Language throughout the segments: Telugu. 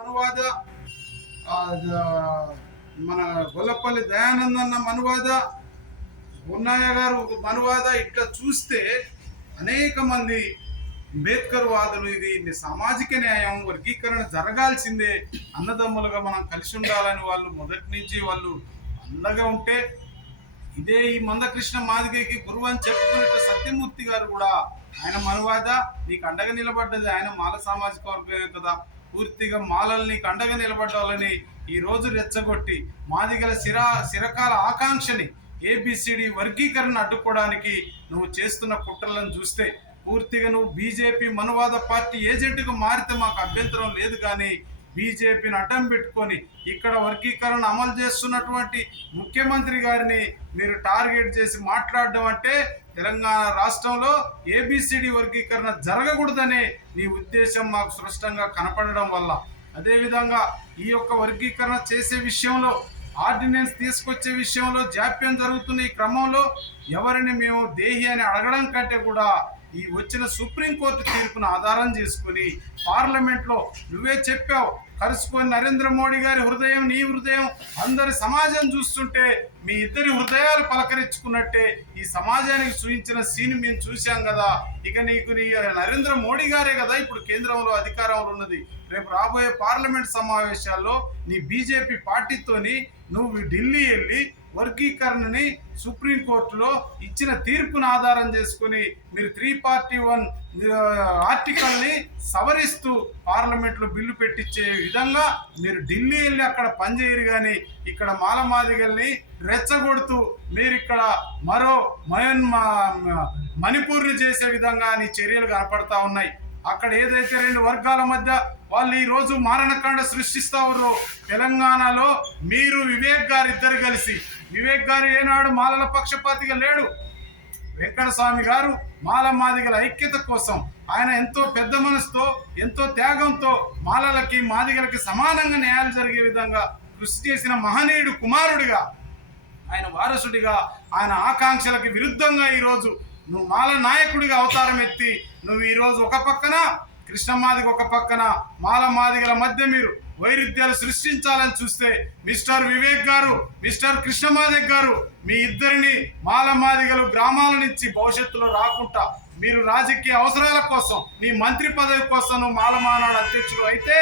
మనువాద మన గొల్లపల్లి దయానందన్న మనువాద ఉన్నయ్య గారు మనువాద ఇట్లా చూస్తే అనేక మంది అంబేద్కర్ వాదులు ఇది సామాజిక న్యాయం వర్గీకరణ జరగాల్సిందే, అన్నదమ్ములుగా మనం కలిసి ఉండాలని వాళ్ళు మొదటి నుంచి వాళ్ళు అండగా ఉంటే, ఇదే ఈ మందకృష్ణ మాదిగకి గురువు అని చెప్పుకున్నట్టు సత్యమూర్తి గారు కూడా ఆయన మనువాద నీకు అండగా నిలబడ్డది ఆయన మాల సామాజిక వర్గమే కదా, పూర్తిగా మాలలు నీకు అండగా నిలబడ్డాలని ఈ రోజు రెచ్చగొట్టి మాదిగల చిరకాల ఆకాంక్షని ఏబిసిడి వర్గీకరణ అడ్డుకోవడానికి నువ్వు చేస్తున్న కుట్రలను చూస్తే పూర్తిగా నువ్వు బీజేపీ మనువాద పార్టీ ఏజెంట్గా మారితే మాకు అభ్యంతరం లేదు, కానీ బీజేపీని అడ్డం పెట్టుకొని ఇక్కడ వర్గీకరణ అమలు చేస్తున్నటువంటి ముఖ్యమంత్రి గారిని మీరు టార్గెట్ చేసి మాట్లాడడం అంటే తెలంగాణ రాష్ట్రంలో ఏబిసిడి వర్గీకరణ జరగకూడదనే నీ ఉద్దేశం మాకు స్పష్టంగా కనపడడం వల్ల, అదేవిధంగా ఈ యొక్క వర్గీకరణ చేసే విషయంలో ఆర్డినెన్స్ తీసుకొచ్చే విషయంలో జాప్యం జరుగుతున్న ఈ క్రమంలో ఎవరిని మేము దేహి అని అడగడం కంటే కూడా ఈ వచ్చిన సుప్రీంకోర్టు తీర్పును ఆధారం చేసుకుని పార్లమెంట్లో నువ్వే చెప్పావు, కలుసుకొని నరేంద్ర మోడీ గారి హృదయం నీ హృదయం అందరి సమాజం చూస్తుంటే మీ ఇద్దరి హృదయాలు పలకరించుకున్నట్టే ఈ సమాజానికి చూపించిన సీన్ మేము చూసాం కదా, ఇక నీకు నీ నరేంద్ర మోడీ గారే కదా ఇప్పుడు కేంద్రంలో అధికారంలో ఉన్నది, రేపు రాబోయే పార్లమెంట్ సమావేశాల్లో నీ బీజేపీ పార్టీతోని నువ్వు ఢిల్లీ వెళ్ళి వర్గీకరణని సుప్రీంకోర్టులో ఇచ్చిన తీర్పును ఆధారం చేసుకుని మీరు 341 ఆర్టికల్ని సవరిస్తూ పార్లమెంట్లో బిల్లు పెట్టించే విధంగా మీరు ఢిల్లీ వెళ్ళి అక్కడ పనిచేయరు, కానీ ఇక్కడ మాలమాదిగల్ని రెచ్చగొడుతూ మీరు ఇక్కడ మరో మణిపూర్ని చేసే విధంగా నీ చర్యలు కనపడతా ఉన్నాయి. అక్కడ ఏదైతే రెండు వర్గాల మధ్య వాళ్ళు ఈ రోజు మారణకాండ సృష్టిస్తా ఉన్నారో తెలంగాణలో మీరు వివేక్ గారు ఇద్దరు కలిసి, వివేక్ గారు ఏనాడు మాలల పక్షపాతిగా లేడు, వెంకటస్వామి గారు మాల మాదిగల ఐక్యత కోసం ఆయన ఎంతో పెద్ద మనసుతో ఎంతో త్యాగంతో మాలలకి మాదిగలకి సమానంగా న్యాయాలు జరిగే విధంగా కృషి చేసిన మహనీయుడు కుమారుడిగా ఆయన వారసుడిగా ఆయన ఆకాంక్షలకు విరుద్ధంగా ఈరోజు నువ్వు మాల నాయకుడిగా అవతారం ఎత్తి నువ్వు ఈరోజు ఒక పక్కన కృష్ణమాదిగ ఒక పక్కన మాల మాదిగల మధ్య మీరు వైరుధ్యాలు సృష్టించాలని చూస్తే మిస్టర్ వివేక్ గారు మిస్టర్ కృష్ణమాదిగ గారు మీ ఇద్దరిని మాల మాదిగలు గ్రామాల నుంచి భవిష్యత్తులో రాకుండా మీరు రాజకీయ అవసరాల కోసం నీ మంత్రి పదవి కోసం నువ్వు మాల మానాడు అధ్యక్షుడు అయితే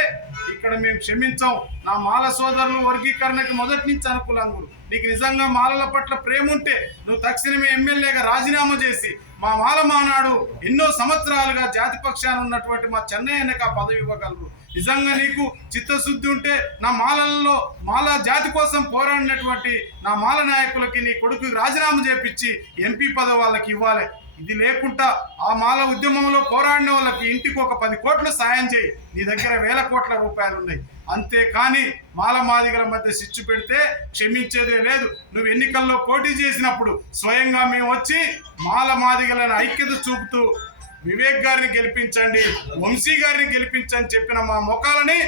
ఇక్కడ మేము క్షమించాం. నా మాల సోదరులు వర్గీకరణకి మొదటి నుంచి అనుకూలంగా, నీకు నిజంగా మాలల పట్ల ప్రేమ ఉంటే నువ్వు తక్షణమే ఎమ్మెల్యేగా రాజీనామా చేసి మా మాల మానాడు ఎన్నో సంవత్సరాలుగా జాతి పక్షాన ఉన్నటువంటి మా చెన్నయ్యకి ఆ పదవి ఇవ్వగలరు. నిజంగా నీకు చిత్తశుద్ధి ఉంటే నా మాలల్లో మాల జాతి కోసం పోరాడినటువంటి నా మాల నాయకులకి నీ కొడుకు రాజీనామా చేపించి ఎంపీ పదవి వాళ్ళకి ఇవ్వాలి. ఇది లేకుండా ఆ మాల ఉద్యమంలో పోరాడిన వాళ్ళకి ఇంటికి ఒక 10 కోట్లు సాయం చేయి, నీ దగ్గర 1000 కోట్ల రూపాయలు ఉన్నాయి. అంతేకాని మాల మాదిగల మధ్య శిక్షు పెడితే క్షమించేదే లేదు. నువ్వు ఎన్నికల్లో పోటీ చేసినప్పుడు స్వయంగా మేము వచ్చి మాల మాదిగలను ఐక్యత చూపుతూ వివేక్ గారిని గెలిపించండి, వంశీ గారిని గెలిపించని చెప్పిన మా ముఖాలని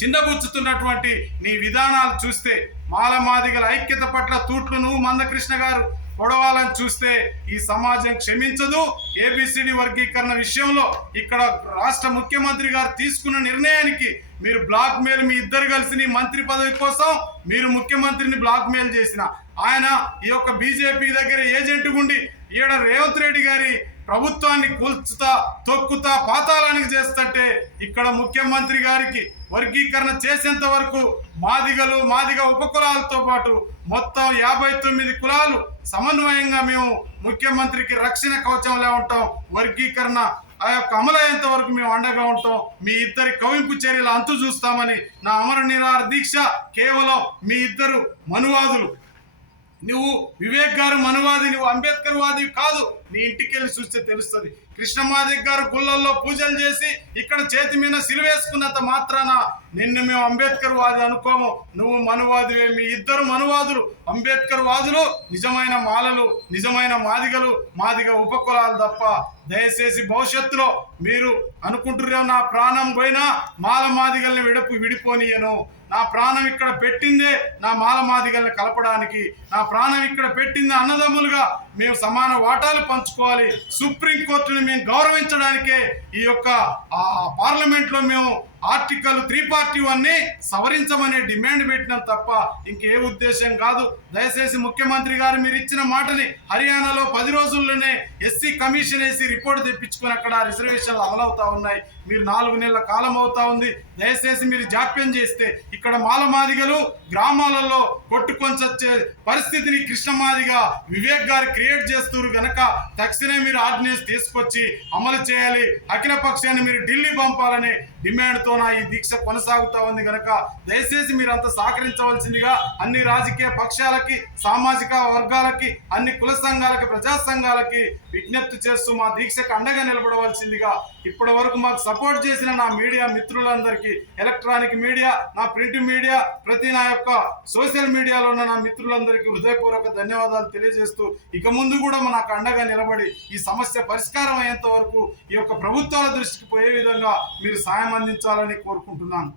చిన్నబుచ్చుతున్నటువంటి నీ విధానాలు చూస్తే మాల మాదిగల ఐక్యత పట్ల తూట్లు నువ్వు మందకృష్ణ గారు పొడవాలని చూస్తే ఈ సమాజం క్షమించదు. ఏబిసిడి వర్గీకరణ విషయంలో ఇక్కడ రాష్ట్ర ముఖ్యమంత్రి గారు తీసుకున్న నిర్ణయానికి మీరు బ్లాక్ మెయిల్ మీ ఇద్దరు కలిసి నీ మంత్రి పదవి కోసం మీరు ముఖ్యమంత్రిని బ్లాక్ మెయిల్ చేసిన ఆయన ఈ యొక్క బీజేపీ దగ్గర ఏజెంట్ గుండి ఈడ రేవంత్ రెడ్డి గారి ప్రభుత్వాన్ని కూల్చుతా తొక్కుతా పాతాళానికి చేస్తుంటే ఇక్కడ ముఖ్యమంత్రి గారికి వర్గీకరణ చేసేంత వరకు మాదిగ ఉపకులాలతో పాటు మొత్తం 59 కులాలు సమన్వయంగా మేము ముఖ్యమంత్రికి రక్షణ కవచంలో ఉంటాం. వర్గీకరణ ఆ యొక్క అమలయ్యేంత వరకు మేము అండగా ఉంటాం. మీ ఇద్దరి కవింపు చర్యలు అంతు చూస్తామని నా అమర నిరాహార దీక్ష కేవలం మీ ఇద్దరు మనువాదులు, నువ్వు వివేక్ గారు మనువాది, నువ్వు అంబేద్కర్ వాది కాదు, నీ ఇంటికి వెళ్ళి చూస్తే తెలుస్తుంది. కృష్ణమాదిగ గారు గుళ్ళల్లో పూజలు చేసి ఇక్కడ చేతి మీద సిలువేసుకున్నంత మాత్రాన నిన్ను మేము అంబేద్కర్ వాది అనుకోము, నువ్వు మనువాదివే. మీ ఇద్దరు మనువాదులు అంబేద్కర్ వాదులు, నిజమైన మాలలు నిజమైన మాదిగలు మాదిగ ఉపకులాలు తప్ప. దయచేసి భవిష్యత్తులో మీరు అనుకుంటున్నారో నా ప్రాణం పోయినా మాల మాదిగల్ని విడిపోనియను, నా ప్రాణం ఇక్కడ పెట్టిందే నా మాలమాదిగల్ని కలపడానికి, నా ప్రాణం ఇక్కడ పెట్టింది అన్నదమ్ములుగా మేము సమాన వాటాలు పంచుకోవాలి, సుప్రీంకోర్టుని మేము గౌరవించడానికే ఈ యొక్క పార్లమెంట్లో మేము ఆర్టికల్ 341 సవరించమనే డిమాండ్ పెట్టినాం తప్ప ఇంకే ఉద్దేశం కాదు. దయచేసి ముఖ్యమంత్రి గారు మీరు ఇచ్చిన మాటని హర్యానాలో 10 రోజుల్లోనే ఎస్సీ కమిషన్ వేసి రిపోర్ట్ తెప్పించుకొని అక్కడ రిజర్వేషన్లు అమలవుతా ఉన్నాయి. మీరు 4 నెలల కాలం అవుతా ఉంది. దయచేసి మీరు జాప్యం చేస్తే ఇక్కడ మాలమాదిగలు గ్రామాలలో కొట్టుకొని చచ్చే పరిస్థితిని కృష్ణమాదిగా వివేక్ గారు క్రియేట్ చేస్తున్నారు కనుక తక్షణమే మీరు ఆర్డినెన్స్ తీసుకొచ్చి అమలు చేయాలి. అఖిల పక్షాన్ని మీరు ఢిల్లీ పంపాలనే డిమాండ్తో నా ఈ దీక్ష కొనసాగుతా ఉంది కనుక దయచేసి మీరంతా సహకరించవలసిందిగా అన్ని రాజకీయ పక్షాలకి, సామాజిక వర్గాలకి, అన్ని కుల సంఘాలకి, ప్రజా సంఘాలకి విజ్ఞప్తి చేస్తూ మా దీక్షకు అండగా నిలబడవలసిందిగా ఇప్పటి వరకు మాకు సపోర్ట్ చేసిన నా మీడియా మిత్రులందరికీ, ఎలక్ట్రానిక్ మీడియా, నా ప్రింట్ మీడియా, ప్రతి నా యొక్క సోషల్ మీడియాలో ఉన్న నా మిత్రులందరికీ హృదయపూర్వక ధన్యవాదాలు తెలియజేస్తూ ఇక ముందు కూడా నాకు అండగా నిలబడి ఈ సమస్య పరిష్కారం అయ్యేంత వరకు ఈ యొక్క ప్రభుత్వాల దృష్టికి పోయే విధంగా మీరు సాయం అందించాలని కోరుకుంటున్నాను.